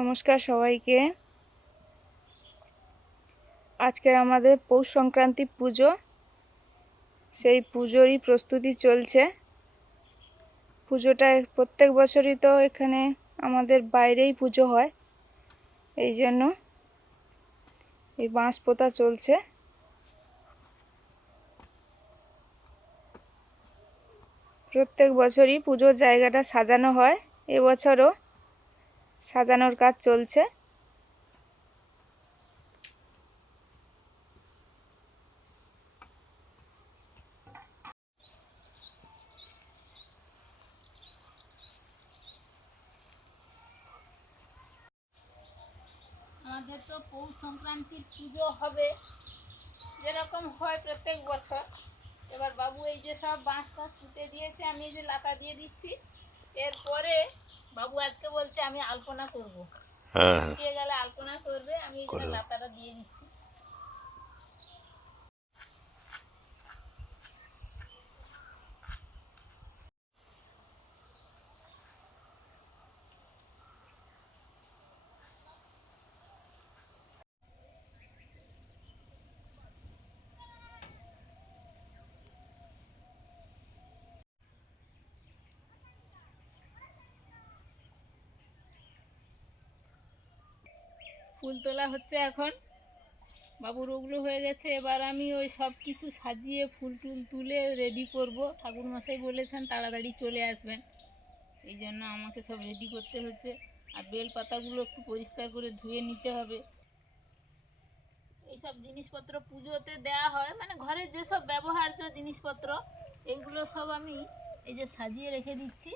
নমস্কার সবাইকে। আজকের আমাদের পৌষ সংক্রান্তি পুজো। সেই পুজোরই প্রস্তুতি চলছে। পুজোটা প্রত্যেক বছরই তো এখানে আমাদের বাইরেই পুজো হয়। এই জন্য এই বাঁশ পোতা চলছে। প্রত্যেক বছরই পুজোর জায়গাটা সাজানো হয়। এবছরও সাজানোর কাজ চলছে। আমাদের তো পৌষ সংক্রান্তির পুজো হবে, যেরকম হয় প্রত্যেক বছর। এবার বাবু এই যে সব বাঁশ টাঁশ পুঁতে দিয়েছে, আমি এই যে লাতা দিয়ে দিচ্ছি। এরপরে বাবু আজকে বলছে আমি আলপনা করব। হ্যাঁ হ্যাঁ। গেলে আলপনা করবে আমি লাতাটা দিয়ে দিচ্ছি। ফুল তোলা হচ্ছে এখন। বাবুর ওগুলো হয়ে গেছে, এবার আমি ওই সব কিছু সাজিয়ে ফুল টুল তুলে রেডি করব। ঠাকুর মশাই বলেছেন তাড়াতাড়ি চলে আসবেন। এই জন্য আমাকে সব রেডি করতে হচ্ছে। আর বেল পাতাগুলো একটু পরিষ্কার করে ধুয়ে নিতে হবে। এইসব জিনিসপত্র পুজোতে দেয়া হয় মানে ঘরের যেসব ব্যবহার্য জিনিসপত্র এগুলো সব আমি এই যে সাজিয়ে রেখে দিচ্ছি।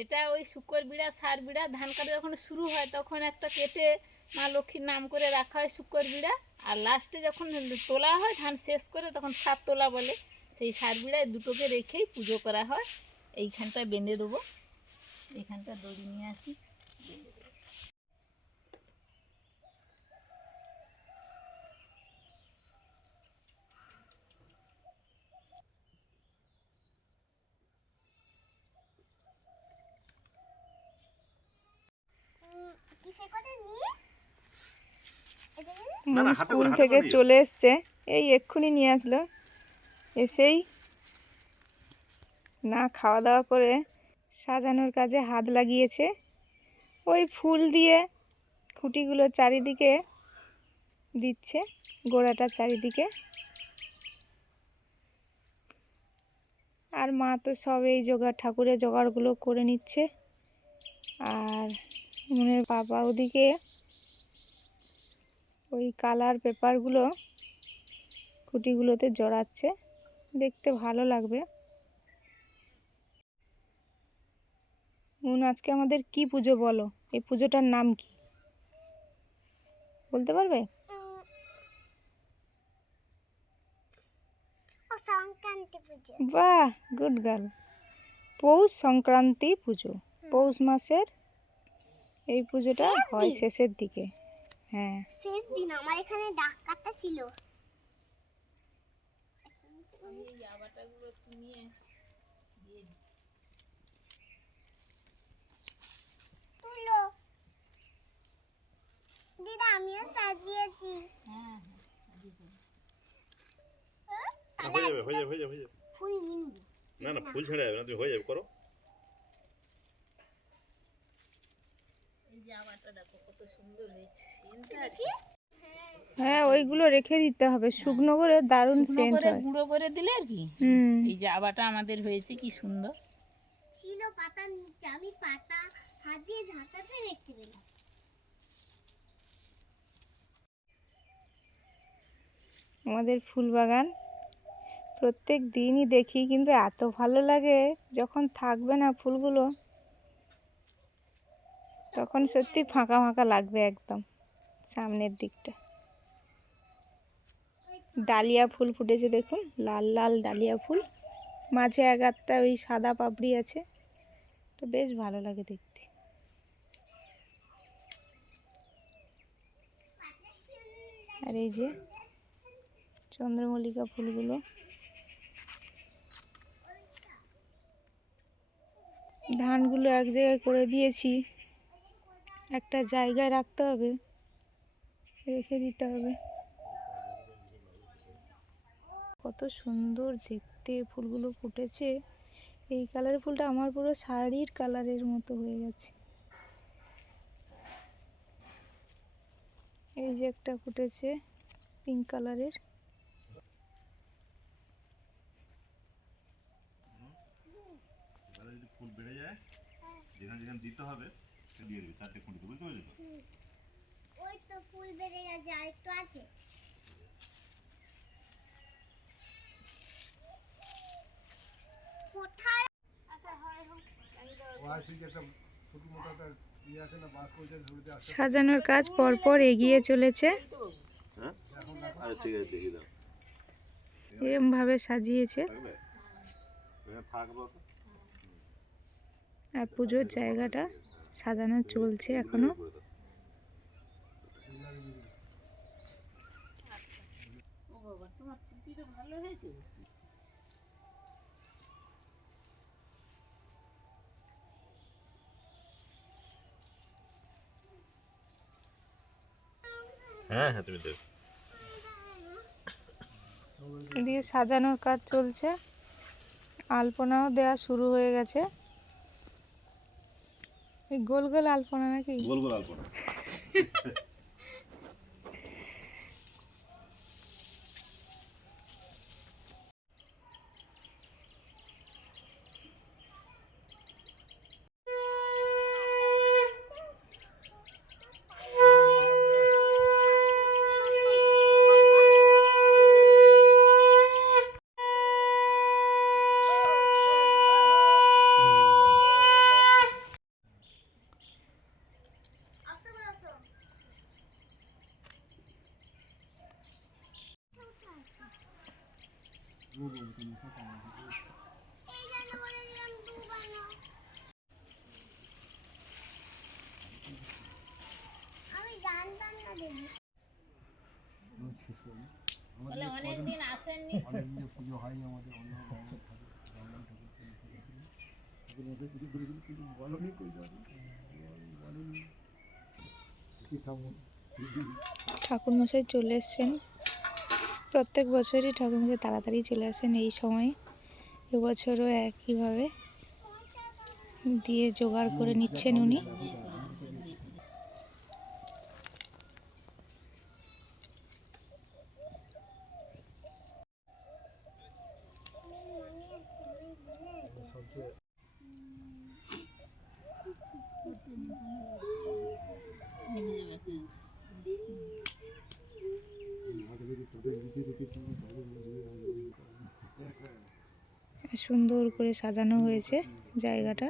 এটা ওই শুকর বিড়া, সার বিড়া, ধান কাটা যখন শুরু হয়, তখন একটা কেটে মা লক্ষ্মীর নাম করে রাখা হয় শুকর বিড়া। আর লাস্টে যখন তোলা হয়, ধান শেষ করে তখন সার তোলা বলে। সেই সার বিড়ায় দুটোকে রেখেই পুজো করা হয়। এইখানটা বেঁধে দেবো। এখানটা দড়ি নিয়ে আসি বেঁধে দেবো। না, না, মন হাতে স্কুল থেকে চলে এসছে। এই এক্ষুনি নিয়ে আসলো। এসেই না খাওয়া দাওয়া করে সাজানোর কাজে হাত লাগিয়েছে। ওই ফুল দিয়ে খুঁটিগুলো চারিদিকে দিচ্ছে গোড়াটা চারিদিকে। আর মা তো সব এই জোগাড় ঠাকুরের জোগাড়গুলো করে নিচ্ছে। আর মনের বাবা ওদিকে ওই কালার পেপারগুলো খুঁটিগুলোতে জড়াচ্ছে। দেখতে ভালো লাগবে। মুন আজকে আমাদের কি পুজো বলো? এই পুজোটার নাম কি? বলতে পারবে? বাহ গুড গার্ল পৌষ সংক্রান্তি পুজো। পৌষ মাসের এই পুজোটা হয় শেষের দিকে। হ্যাঁ। শেষ দিন আমার এখানে ডাক কাটা ছিল। দিদা আমিও সাজিয়েছি। হ্যাঁ হ্যাঁ। হয়ে যাবে হয়ে যাবে হয়ে যাবে হয়ে না না ফুল ছেড়ে যাবে না তুমি হয়ে যাবে করো এই যে আবারটা দেখো কত সুন্দর হয়েছে সেন্টটা দেখি হ্যাঁ ওইগুলো রেখে দিতে হবে। শুকনো করে দারুণ সেন্ট হয়। গুঁড়ো করে দিলে আর কি। হুম। এই যে আবাটা আমাদের হয়েছে কি সুন্দর। ছিল পাতার নিচে আমি পাতা হাত দিয়ে ঝাঁটাতে রেখে দিলাম। আমাদের ফুল বাগান প্রত্যেক দিনই দেখি কিন্তু এত ভালো লাগে যখন থাকবে না ফুলগুলো। তখন সত্যি ফাঁকা ফাঁকা লাগবে একদম, সামনের দিকটা। ডালিয়া ফুল ফুটেছে দেখুন, লাল লাল ডালিয়া ফুল। মাঝে এক ওই সাদা পাপড়ি আছে, তো বেশ ভালো লাগে দেখতে। আর এই যে চন্দ্রমল্লিকা ফুলগুলো। ধানগুলো এক জায়গায় করে দিয়েছি। একটা জায়গায় রাখতে হবে, রেখে দিতে হবে। কত সুন্দর দেখতে ফুলগুলো ফুটেছে। এই কালারের ফুলটা আমার পুরো শাড়ির কালারের মতো হয়ে গেছে। এই যে একটা ফুটেছে পিঙ্ক কালারের। ফুল বেড়ে যায়, যেখানে যেখানে দিতে হবে সে দিয়ে দিবি চারটে খুঁটিতে বুঝতে পারলি তো? ওই তো ফুল বেড়ে গেছে আর একটু আছে। কোথায়? আচ্ছা হয় হোক ও আসি যে ছোট মোটো ইয়ে আছে না বাস করছে ঝুড়িতে আসছে। সাজানোর কাজ পরপর এগিয়ে চলেছে। হ্যাঁ আচ্ছা ঠিক আছে দেখিয়ে দাও। এরমভাবে সাজিয়েছে। আর পুজোর জায়গাটা সাজানো চলছে এখনও। হয়েছে হ্যাঁ হ্যাঁ তুমি দিয়ে সাজানোর কাজ চলছে। আলপনাও দেওয়া শুরু হয়ে গেছে। গোল গোল আলপনা নাকি? গোল গোল আলপনা। আমি জানতাম না দেবী বলে অনেকদিন আসেননি। অনেক পুজো হয়নি আমাদের অন্য ঠাকুর মশাই পুজো করেছিল কিন্তু বলনি কই যাবে? বলেনি ঠাকুর ঠাকুরমশাই চলে এসছেন। প্রত্যেক বছরই ঠাকুরমশাই তাড়াতাড়ি চলে আসেন এই সময়ে। এবছরও একইভাবে দিয়ে জোগাড় করে নিচ্ছেন উনি। সুন্দর করে সাজানো হয়েছে জায়গাটা।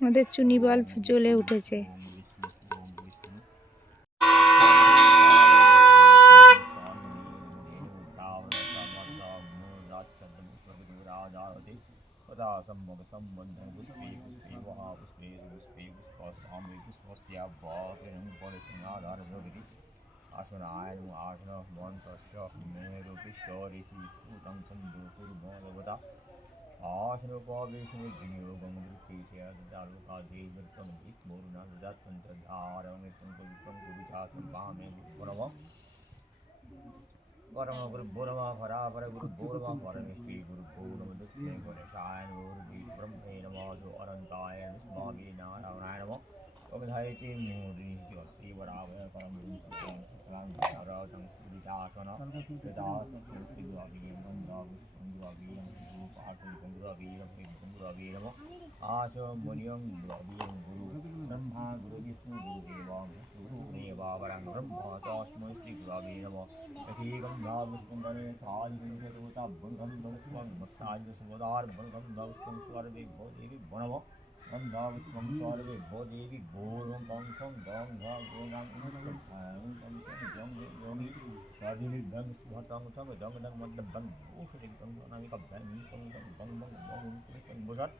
আমাদের চুনি বাল্ব জ্বলে বোকা देवता आश्रपा विष्णु विनियोगमृत्यालोकादेवृत्तम भीष्मोरुणा सुजातंत्रधारमित्रं गुरुचातं पामे गुरुपुरवम् परम गुरु पूर्वा परा पर गुरु पूर्वा परमेष्ठी गुरु पूर्णम दक्षिणे गणेशाय गुरुजी ब्रह्मे नमो अनंताय विष्णुगे नारायणाय नमो ओम धायते मूर्ति भक्ति वरावय परम गुरु सुखं सुखं रावतं darker, the dark आचमुनियं ब्रवीं गुरु ब्रह्मा गुरु विष्णु गुरुदेवं गुरुदेवावरं ब्रह्म तस्मै श्रीगुरवे नमः यथेकं धावस्कुम्भने साधिकञ्चदूता बङ्गं भवस्वं भक्ताजसुवदार बङ्गं भवस्वं स्वर्वे भवदेवि भुवनमः बन्धावस्वं स्वर्वे भवदेवि घोरं कंसं गं घं गोनां स्वादिनि गं सुभतं तं जं दं मद्द बं भूषणि गं नामि कब्बं कं गं बं बं बं कं बुषत्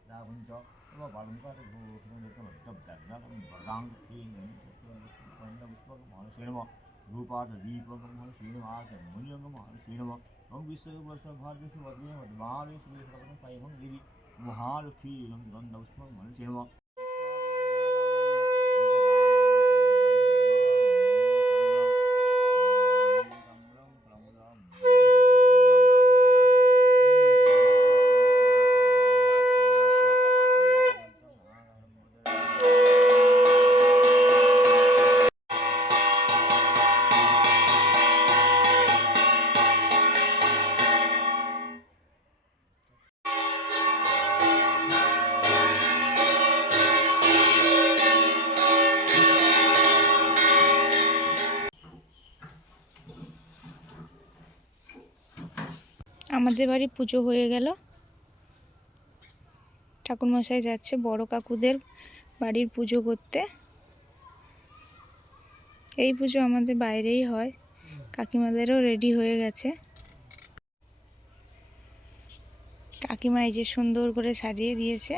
श्रावं च तव बालं कर भूषणं नितं जब दन्नं वरांग तीन पुष्पकं मानसेन रूपाद दीपकं श्रीनिवास मुनियंगं श्रीनम ओम विश्व वर्ष भारत सुवद्रे मद्माले श्री सर्वं साइभं देवी महालक्ष्मी गन्धपुष्पं मनसेन আমাদের বাড়ি পুজো হয়ে গেল। ঠাকুরমশাই যাচ্ছে বড় কাকুদের বাড়ির পুজো করতে। এই পুজো আমাদের বাইরেই হয়। কাকিমাদেরও রেডি হয়ে গেছে। কাকিমা এই যে সুন্দর করে সাজিয়ে দিয়েছে।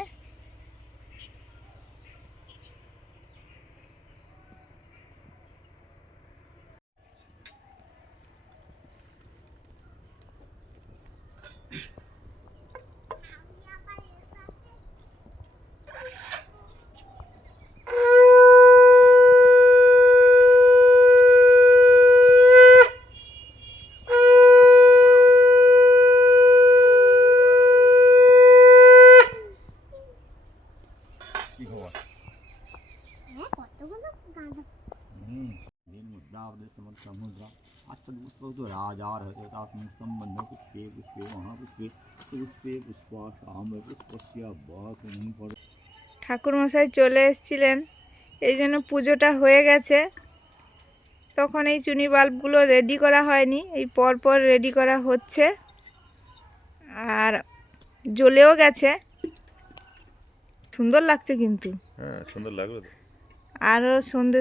समुद्र अष्टपुष्पौ तु राजार्हते तस्मिन् सम्बन्धे पुष्पे पुष्पे महापुष्पे पुष्पे पुष्पाशाम पुष्पस्य बाकुनि फल ঠাকুরমশাই চলে এসেছিলেন এই জন্য পুজোটা হয়ে গেছে তখন এই চুনি বাল্বগুলো রেডি করা হয়নি এই পরপর রেডি করা হচ্ছে আর জ্বলেও গেছে সুন্দর লাগছে কিন্তু হ্যাঁ সুন্দর লাগবে তো আরও সন্ধে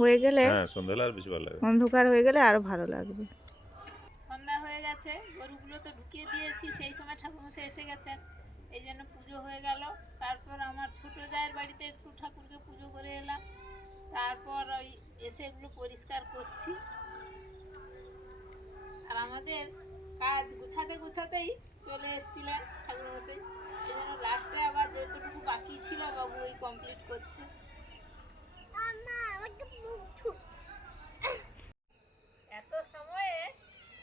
হয়ে গেলে হ্যাঁ সন্ধ্যা আর বেশি ভালো লাগবে অন্ধকার হয়ে গেলে আরও ভালো লাগবে। সন্ধ্যা হয়ে গেছে গরুগুলো তো ঢুকিয়ে দিয়েছি সেই সময় ঠাকুরমশাই এসে গেছেন এই জন্য পুজো হয়ে গেল। তারপর আমার ছোট জায়ের বাড়িতে একটু ঠাকুরকে পুজো করে এলাম। তারপর ওই এসে এগুলো পরিষ্কার করছি। আর আমাদের কাজ গুছাতে গুছাতেই চলে এসেছিলেন ঠাকুরমশাই। এই জন্য লাস্টে আবার যেটুকু বাকি ছিল বাবু ওই কমপ্লিট করছে। এত সময়ে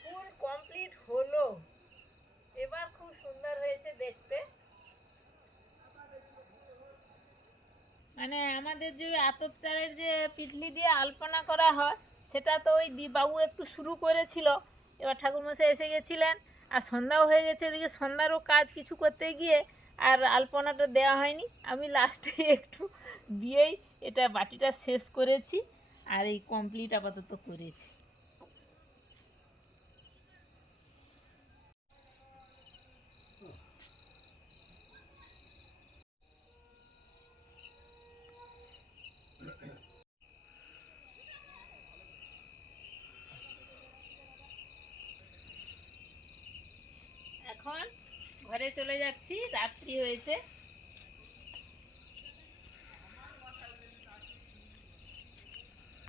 ফুল কমপ্লিট হলো। এবার খুব সুন্দর হয়েছে দেখতে। মানে আমাদের যে আতপ চালের যে পিটলি দিয়ে আলপনা করা হয়, সেটা তো ওই দি- বাবু একটু শুরু করেছিল। এবার ঠাকুরমশাই এসে গেছিলেন, আর সন্ধ্যাও হয়ে গেছে, এদিকে সন্ধ্যারও কাজ কিছু করতে গিয়ে, আর আলপনাটা দেওয়া হয়নি। আমি লাস্টে একটু দিয়েই এটা বাটিটা শেষ করেছি আর এই কমপ্লিট আপাতত করেছি। এখন ঘরে চলে যাচ্ছি, রাত্রি হয়েছে।